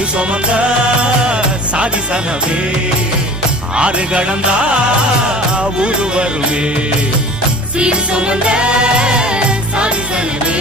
சிறு சுமந்த சாதிசனமே ஆறு கடந்தா ஊரு வருமே சீர் சுமந்த சாதிசனமே